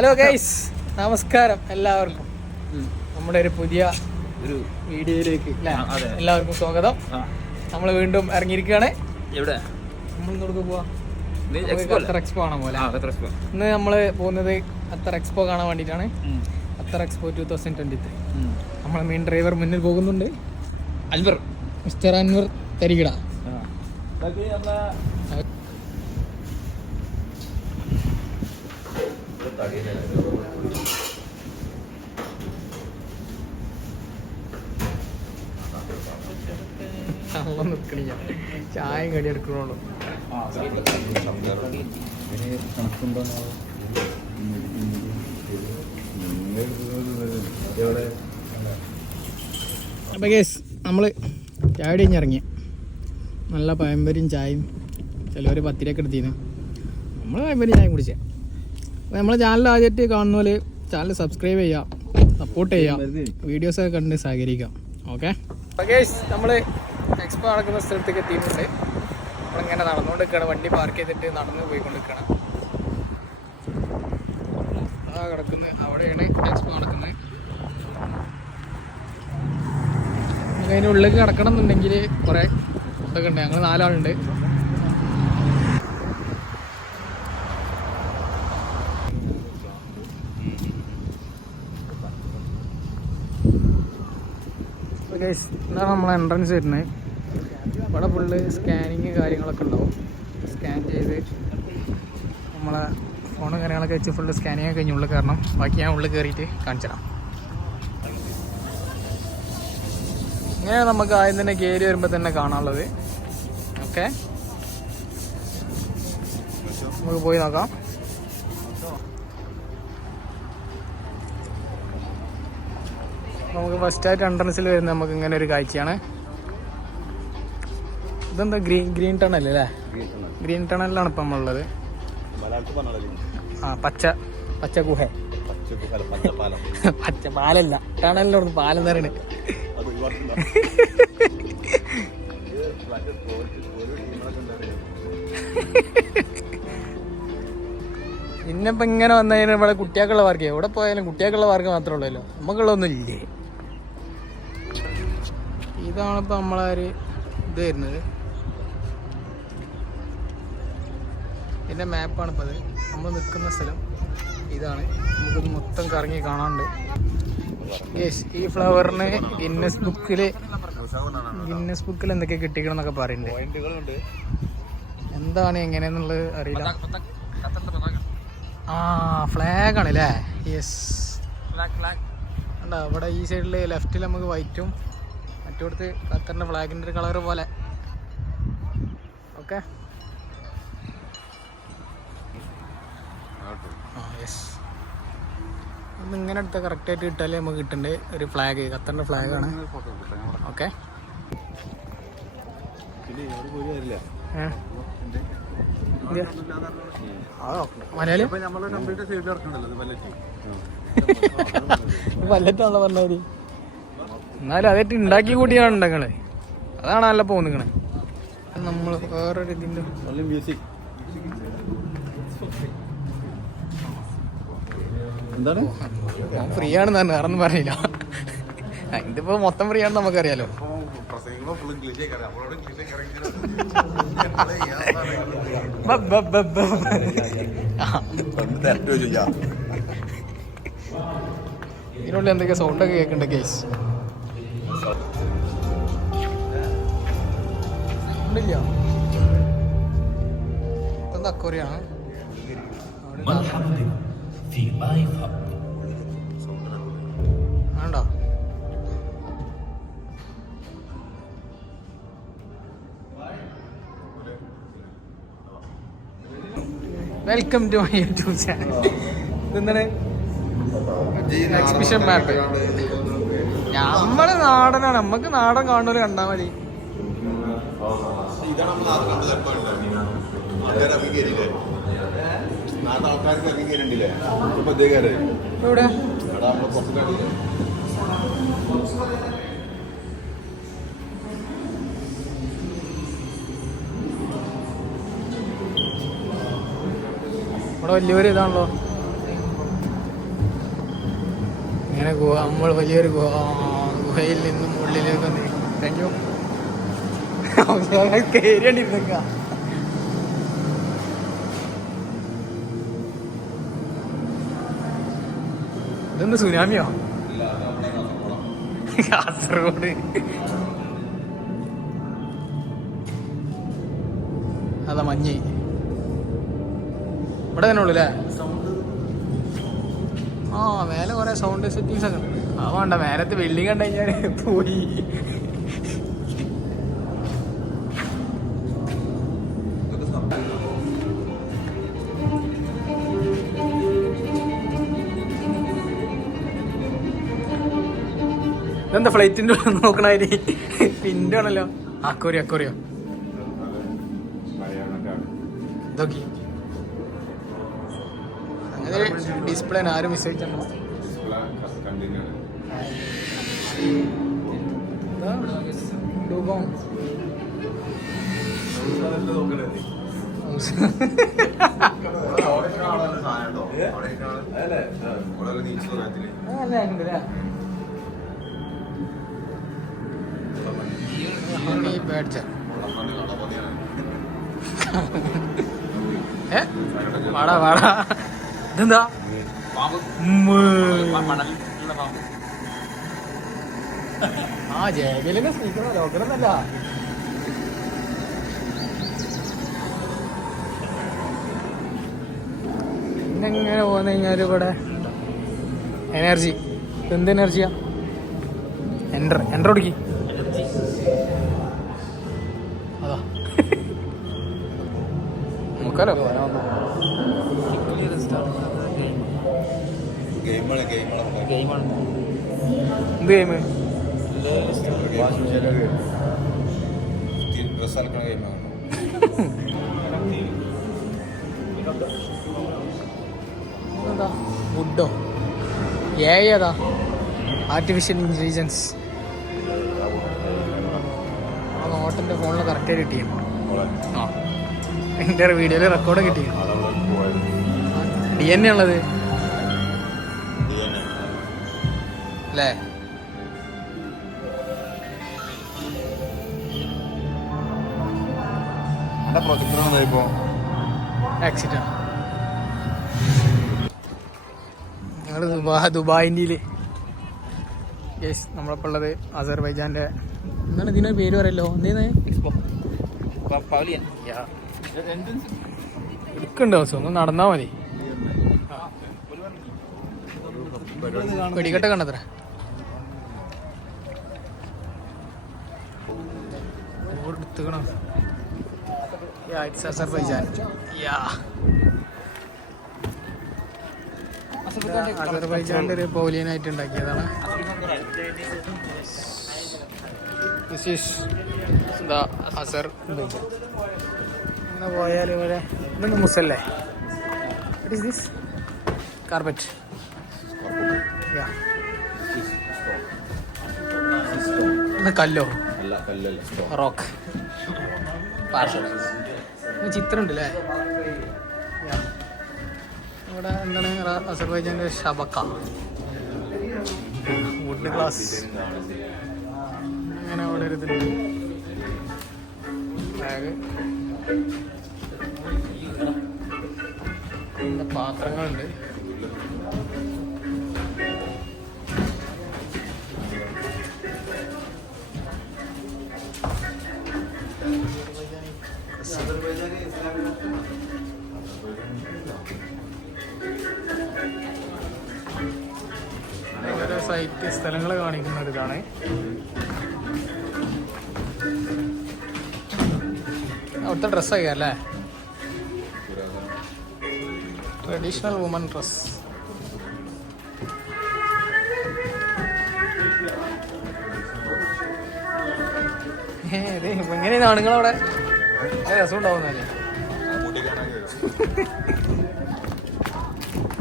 Hello guys നമസ്കാരം എല്ലാവർക്കും. നമ്മുടെ ഒരു പുതിയ ഒരു വീഡിയോയിലേക്ക് ല്ലേ? എല്ലാവർക്കും സ്വാഗതം. നമ്മൾ വീണ്ടും ഇറങ്ങിയിരിക്കുകയാണ്. എവിടെ? നമ്മൾ ഇങ്ങോട്ട് പോവാ? എക്സ്പോ ഖത്തർ എക്സ്പോ കാണാൻ പോലെ ഇന്ന് നമ്മൾ പോകുന്നത് ഖത്തർ എക്സ്പോ കാണാൻ വേണ്ടിയിട്ടാണ്. അത്ര Qatar expo two thousand twenty three. നമ്മളെ മെയിൻ ഡ്രൈവർ മുന്നിൽ പോകുന്നുണ്ട്. അൻവർ. മിസ്റ്റർ അൻവർ തരികിട. വെള്ളം നിൽക്കണില്ല ചായയും കടി കേസ് നമ്മൾ ചായ കഴിഞ്ഞ് ഇറങ്ങി നല്ല പഴംപരിയും ചായയും. ചിലവർ പത്തിരിയൊക്കെ എടുത്തിന് നമ്മൾ പഴംപരിയും ചായയും കുടിച്ചേ. നമ്മളെ ചാനൽ ആദ്യമായിട്ട് കാണുന്ന പോലെ ചാനൽ സബ്സ്ക്രൈബ് ചെയ്യാം സപ്പോർട്ട് ചെയ്യാം വീഡിയോസ് ഒക്കെ കണ്ട് സഹകരിക്കാം. ഓക്കെ നമ്മൾ എക്സ്പോ നടക്കുന്ന സ്ഥലത്തേക്ക് എത്തിയിട്ടുണ്ട്. നമ്മളിങ്ങനെ നടന്നുകൊണ്ട് വണ്ടി പാർക്ക് ചെയ്തിട്ട് നടന്ന് പോയിക്കൊണ്ടിരിക്കുകയാണ്. അതാ കിടക്കുന്നത് അവിടെയാണ് എക്സ്പോ നടക്കുന്നത് നമുക്ക് അതിന്റെ ഉള്ളിലേക്ക് കിടക്കണം എന്നുണ്ടെങ്കിൽ കുറേ ഇതൊക്കെ ഉണ്ട്. ഞങ്ങൾ നാലാളുണ്ട്. ഗൈസ് ഇതാണ് നമ്മളെ എൻട്രൻസ് വരുന്നത്. ഇവിടെ ഫുള്ള് സ്കാനിങ് കാര്യങ്ങളൊക്കെ ഉണ്ടാവും. സ്കാൻ ചെയ്ത് നമ്മളെ ഫോണും കാര്യങ്ങളൊക്കെ വെച്ച് ഫുള്ള് സ്കാനിങ് കഴിഞ്ഞ് ഉള്ളിൽ കയറണം ബാക്കി ഞാൻ ഉള്ളിൽ കയറിയിട്ട് കാണിച്ചു തരാം ഇങ്ങനെ നമുക്ക് ആദ്യം തന്നെ കയറി വരുമ്പോൾ തന്നെ കാണാനുള്ളത്. ഓക്കെ നമുക്ക് പോയി നോക്കാം. നമുക്ക് ഫസ്റ്റ് ആയിട്ട് എൻട്രൻസിൽ വരുന്ന നമുക്ക് ഇങ്ങനെ ഒരു കാഴ്ചയാണ്. ഇതെന്താ ഗ്രീൻ ഗ്രീൻ ടണൽ അല്ലേ? ഗ്രീൻ ടണലിലാണ് ഇപ്പം നമ്മളുള്ളത് ആ പച്ച പച്ച ഗുഹ. പച്ച പാലല്ല ടണലിനോട് പാലം തരണേ ഇന്നിപ്പോ ഇങ്ങനെ വന്നതിന് ഇവിടെ കുട്ടികൾക്കുള്ള വാർക്കേ എവിടെ പോയാലും കുട്ടികൾക്കുള്ള വാർക്ക് മാത്രമേ ഉള്ളല്ലോ നമുക്കുള്ളതൊന്നും ഇല്ലേ? ഇതാണിപ്പോ നമ്മളെ ഒരു ഇത് വരുന്നത്. ഇതിന്റെ മാപ്പാണ് അത് നമ്മൾ നിൽക്കുന്ന സ്ഥലം ഇതാണ്. നമുക്ക് മൊത്തം കറങ്ങി കാണാണ്ട്. യെസ് ഈ ഫ്ലവറിന് ഗിന്നസ് ബുക്കിൽ ഗിന്നസ് ബുക്കിൽ എന്തൊക്കെ കിട്ടിക്കണം എന്നൊക്കെ പറയുന്നുണ്ട് എന്താണ് എങ്ങനെയെന്നുള്ളത് അറിയില്ല. ആ ഫ്ലാഗ് ആണ് അല്ലേ യെസ് അവിടെ ഇവിടെ ഈ സൈഡിൽ ലെഫ്റ്റിൽ നമുക്ക് വൈറ്റും മറ്റോടത്ത് ഖത്തറിന്റെ ഫ്ലാഗിന്റെ ഒരു കളർ പോലെ. ഓക്കെ യെസ് ഒന്ന് ഇങ്ങനെ എടുത്ത കറക്റ്റായിട്ട് കിട്ടാലേ നമുക്ക് കിട്ടണ്ടേ? ഒരു ഫ്ലാഗ് ഖത്തറിന്റെ ഫ്ലാഗാണ് ഓക്കെ പറഞ്ഞാൽ മതി മലയാളി? വല്ലറ്റാണല്ലോ പറഞ്ഞവര് എന്നാലും അതായിട്ട് ഉണ്ടാക്കി കൂട്ടിയാണ് നിങ്ങൾ അതാണ് നല്ല പോകുന്നത് നമ്മൾ വേറൊരു ഇതിന്റെ എന്താണ്? ഫ്രീ ആണെന്ന് തന്നെ വേറെ ഒന്നും പറയില്ല ഇതിപ്പോ മൊത്തം ഫ്രീ ആണെന്ന് നമുക്കറിയാലോ. ഇതിനുള്ളിൽ എന്തൊക്കെ സൗണ്ട് ഒക്കെ കേൾക്കണ്ട കേസ് ഉണ്ടില്ല ഇതൊന്ന് അക്കോറിയാണ് ആണ്ടോ welcome to my YouTube channel എന്താണ് എക്സിബിഷൻ മാപ്പ് നമ്മൾ നാടനാണ്. നമ്മക്ക് നാടൻ കാണുന്നവര് കണ്ടാ മതി. ഇവിടെ ഇവിടെ വലിയൊരു ഇതാണല്ലോ. അങ്ങനെ ഗുഹ നമ്മൾ വലിയൊരു ഗുഹ ഗുഹയിൽ നിന്നും ഉള്ളിലേക്ക് താങ്ക് യു കയറിയാണ്ടിരുന്നേക്ക ഇതെന്ത് സുനാമിയോ? കാസർഗോഡ്. അതാ മഞ്ഞ്. ഇവിടെ തന്നെ ഉള്ളു അല്ലേ ആ മേലെ കുറെ സൗണ്ട് സെറ്റിങ്സ് ഒക്കെ ഉണ്ട്. ആ വേണ്ട മേലത്തെ ബിൽഡിംഗ് കണ്ടു കഴിഞ്ഞാൽ പോയി. ഇതെന്താ ഫ്ലൈറ്റിന്റെ നോക്കണായി പിന്നെ ആണല്ലോ. അക്കോറിയോ അക്കോറിയോ ഇതൊക്കെ. അങ്ങനെ ഡിസ്പ്ലേ ആരും മിസ് ആയിട്ടുണ്ടോ ഏ? വാടാ വാടാ. ഇതെന്താ ഉമ്മ്. ആ ജേബിലൊക്കെ സ്നീക്കണോ ലോക്കറൊന്നല്ല പിന്നെങ്ങനെ പോന്നു കഴിഞ്ഞാൽ ഇവിടെ എനർജി. എന്ത് എനർജിയാ? എൻഡർ എൻഡർ ഒടുക്കി അതാ നമുക്കല്ലോ എന്ത് ഗെയിം എന്താ വുഡോ? ഏ ഏതാ? ആർട്ടിഫിഷ്യൽ ഇന്റലിജൻസ് ആ നോട്ടിന്റെ ഫോണിൽ കറക്റ്റ് കിട്ടിയാണ് ആ. എന്റെ വീഡിയോയിൽ റെക്കോർഡ് കിട്ടി ഡി എൻ എ ഉള്ളത് അല്ലേ ഞങ്ങൾ ദുബാ ദുബായിന്റെ യെസ് നമ്മളിപ്പോൾ ഉള്ളത് അസർബൈജാന്റെ എന്താണ് ഇതിനൊരു പേര് പറയല്ലോ? എന്തേന്ന്? എടുക്കണ്ട ദിവസം ഒന്ന് നടന്നാ മതി. വെടിക്കെട്ട കണ്ടത്ര എടുത്തുക്കണം Yeah, it's Azerbaijan. Yeah. അസർബൈജാന്റെ ഒരു പൗലിയനായിട്ട് ഉണ്ടാക്കിയതാണ്. അങ്ങനെ പോയാൽ ഇവിടെ ഇതൊന്ന് മുസല്ലേ? Carpet. കല്ലോ. റോക്ക് ചിത്രം ഉണ്ട് അല്ലേ ഇവിടെ എന്താണ്? റ- അസർബൈജാന്റെ ഷബക്ക വുഡ് ഗ്ലാസ് അങ്ങനെ അവിടെ ഒരു ഇതുണ്ട് ബാഗ് പാത്രങ്ങളുണ്ട്. സൈറ്റ് സ്ഥലങ്ങൾ കാണിക്കുന്ന ഒരു ഇതാണ് അവിടുത്തെ ഡ്രസ്സൊക്കെ അല്ലേ ട്രഡീഷണൽ വുമൺ ഡ്രസ് എങ്ങനെയാണ് ആണുങ്ങളവിടെ? രസം ഉണ്ടാവുന്നല്ലേ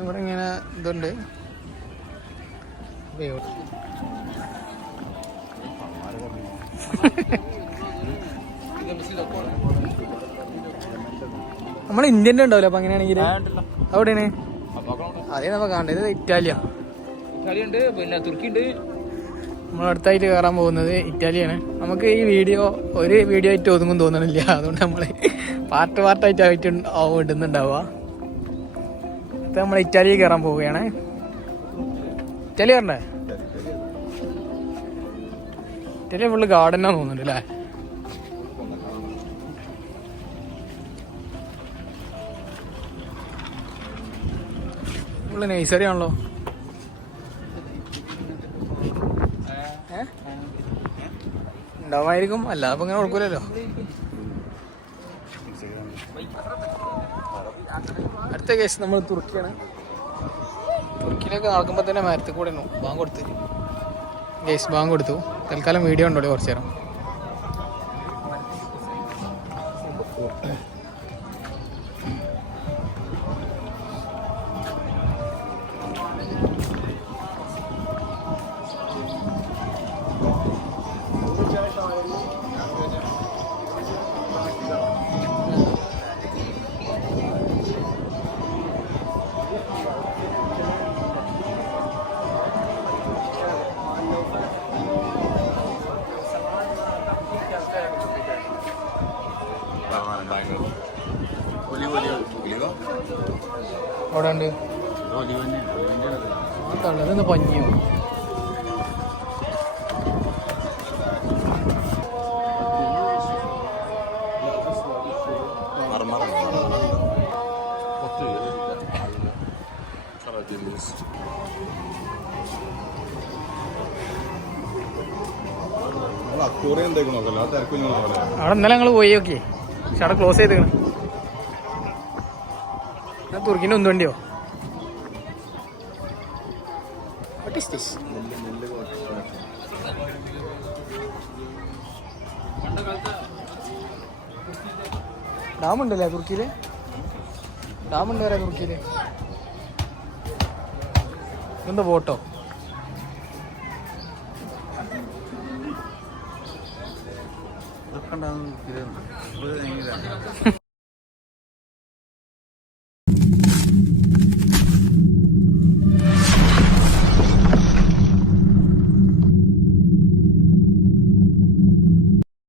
ഇവിടെ ഇങ്ങനെ ഇതുണ്ട്. ഇത് മിസ്സിലൊക്കെ നമ്മൾ ഇന്ത്യന്റെ ഉണ്ടാവില്ല അപ്പൊ അങ്ങനെയാണെങ്കിൽ? അവിടെയാണ്? അതേ നമ്മ കാണേണ്ടത്. ഇത് ഇറ്റാലിയ. ഇറ്റാലിയുണ്ട് പിന്നെ തുർക്കി ഉണ്ട്. നമ്മൾ അടുത്തായിട്ട് കയറാൻ പോകുന്നത് ഇറ്റാലിയാണ്. നമുക്ക് ഈ വീഡിയോ ഒരു വീഡിയോ ആയിട്ട് ഒതുങ്ങും തോന്നണില്ല. അതുകൊണ്ട് നമ്മൾ പാർട്ട് പാർട്ടായിട്ട് ആയിട്ട് ഇടുന്നുണ്ടാവുക. ഇപ്പം നമ്മൾ ഇറ്റാലിയിൽ കയറാൻ പോവുകയാണ്. ഇറ്റാലി കയറണ്ടേ? ഇറ്റാലി ഫുള്ള് ഗാർഡനാന്ന് തോന്നുന്നുണ്ട് അല്ലേ ഫുള്ള് നഴ്സറി ആണല്ലോ? ഉണ്ടാവുമായിരിക്കും. അല്ലാതെ ഇങ്ങനെ കൊടുക്കൂലല്ലോ. അടുത്ത കേസ് നമ്മൾ തുർക്കിയാണ്. തുർക്കിയിലൊക്കെ നടക്കുമ്പോൾ തന്നെ മരത്തിൽ കൂടെ ബാങ്ക് കൊടുത്ത്. കേസ് ബാങ്ക് കൊടുത്തു. തൽക്കാലം വീഡിയോ ഉണ്ടല്ലോ കുറച്ച് നേരം അവിടെ ഉണ്ട് ആ തള്ളതെന്ന് പഞ്ഞിയോ അവിടെ? ഇന്നലെ ഞങ്ങൾ പോയി നോക്കി പക്ഷെ അവിടെ ക്ലോസ് ചെയ്തേക്കണം. ഞാൻ തുർക്കിന്റെ ഒന്ന് വണ്ടിയോ വാട്ട് ഈസ് ദിസ് ഡാം ഉണ്ടല്ലേ തുർക്കിയിൽ ഡാം ഉണ്ട് വരെ തുർക്കിയിൽ എന്താ ബോട്ടോ 닦아나는 길은 고생이다.